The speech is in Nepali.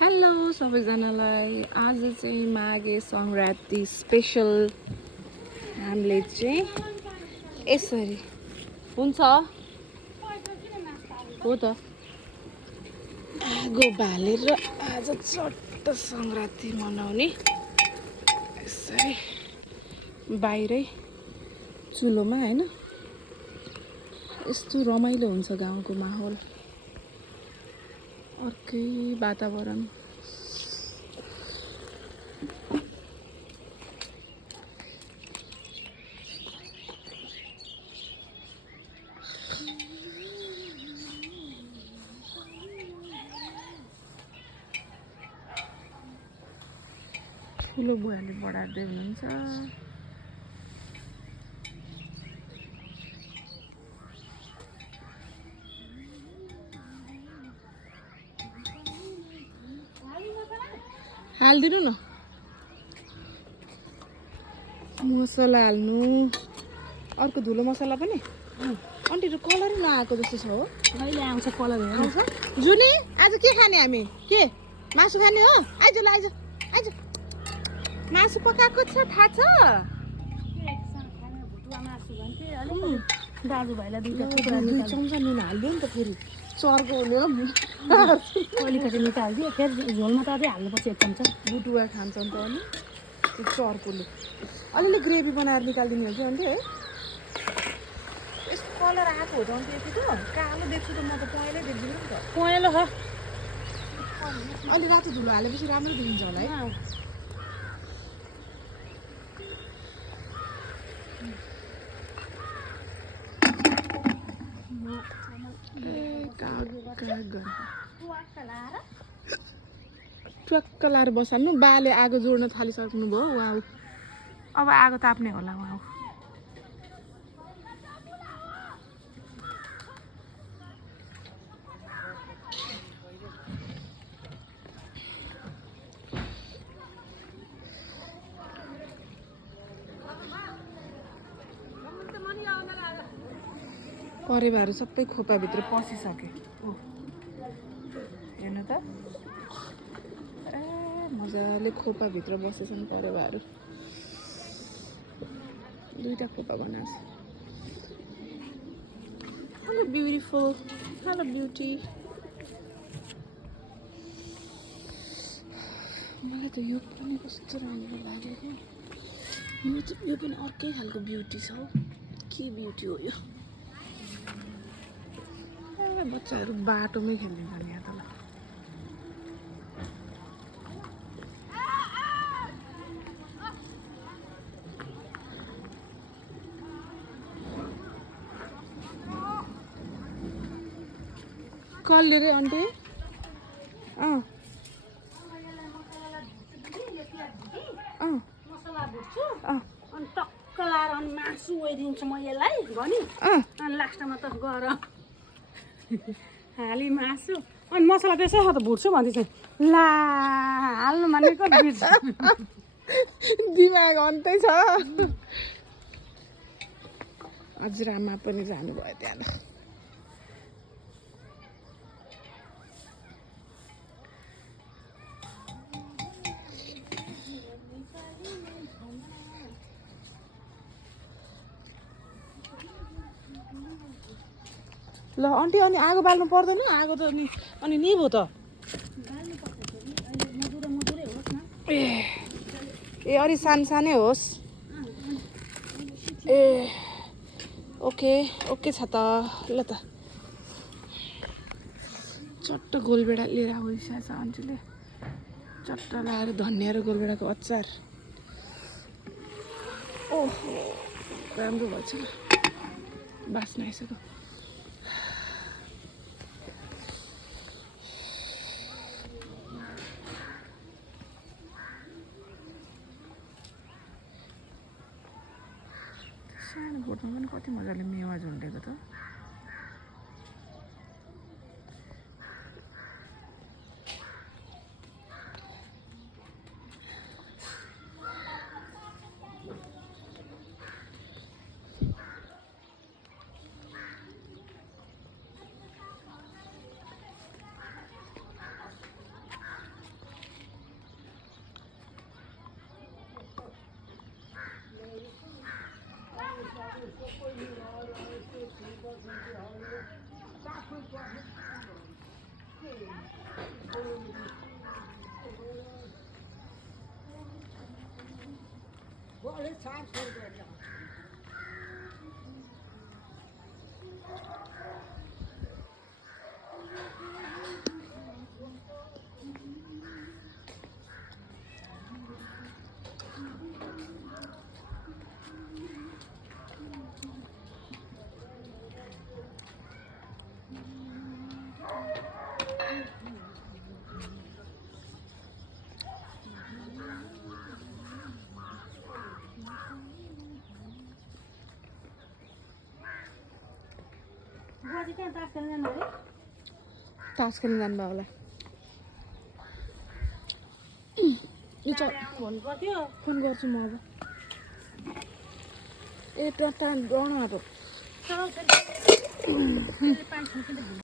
हेलो सबैजनालाई आज चाहिँ माघे सङ्क्रान्ति स्पेसल हामीले चाहिँ यसरी हुन्छ हो त आगो बालेर आज चट्ट सङ्क्रान्ति मनाउने यसरी बाहिरै चुलोमा हैन यस्तो रमाइलो हुन्छ गाउँको माहौल अर्कै वातावरण ठुलो बुवाले बढार्दै हुनुहुन्छ हालिदिनु न मसला हाल्नु अर्को धुलो मसला पनि अन्टी त कलरै नआएको जस्तो छ हो कहिले आउँछ कलर आउँछ जुनी आज के खाने हामी के मासु खाने हो आइज ल आइज आइज मासु पकाएको छ थाहा छ दाजुभाइलाई दुई चम्चा नुन हालिदियो नि त फेरि चर्को हुने हो अलिकति निकालिदियो फेरि झोलमा त अझै हाल्नुपर्छ एक चम्चा बुटुवा खान्छन् त अनि त्यो चर्कोले अलिअलि ग्रेभी बनाएर निकालिदिने हो कि अन्त है यस्तो कलर आएको हो त अन्त यति त कालो देख्छु त म त पहेँलै देख्दिनँ नि त पहेँलो छ अलि रातो धुलो हालेपछि राम्रो देखिन्छ होला है ट्वाक्क लाएर बसाल्नु बाले आगो जोड्न थालिसक्नु भयो उहाँ अब आगो ताप्ने होला उहाँ परेवाहरू सबै खोपाभित्र पसिसके हेर्नु त ए मजाले खोपाभित्र बसेछन् परेवाहरू दुईटा खोपा बनाएको हेलो ब्युटिफुल हेलो ब्युटी मलाई त यो पनि कस्तो राम्रो लाग्यो कि यो पनि अर्कै खालको ब्युटी छ हौ के ब्युटी हो यो बच्चाहरू बाटोमै खेल्ने जाने यहाँ त ल कसले रे आन्टी मसला भुट्छु अनि टक्क लाएर अनि मासु ओइदिन्छु म यसलाई भनी अनि लास्टमा त गर हाली मासु अनि मसला त्यसै त भुट्छु भन्दैछ ला हाल्नु भनेको बिर्स दिमाग अन्तै छ हजुरआमा पनि जानुभयो त्यहाँ त ल आन्टी अनि आगो बाल्नु पर्दैन आगो त अनि निभो त ए अलि सानसानै होस् ए ओके ओके छ त ल त चट्ट गोलबेडा लिएर आइसकेको छ आन्टीले चट्ट लाएर धनियाँ र गोलबेडाको अचार ओहो राम्रो भएछ ल बास्ना आइसक्यो सानो भोटमा पनि कति मजाले मेवा झुन्डेको त बुवाजी त्यहाँ तास खेल्न जानु अरे तास खेल्न जानुभयो होला भन्नु पर्थ्यो फोन गर्छु म अब ए टाढा अब चल फेरि पानी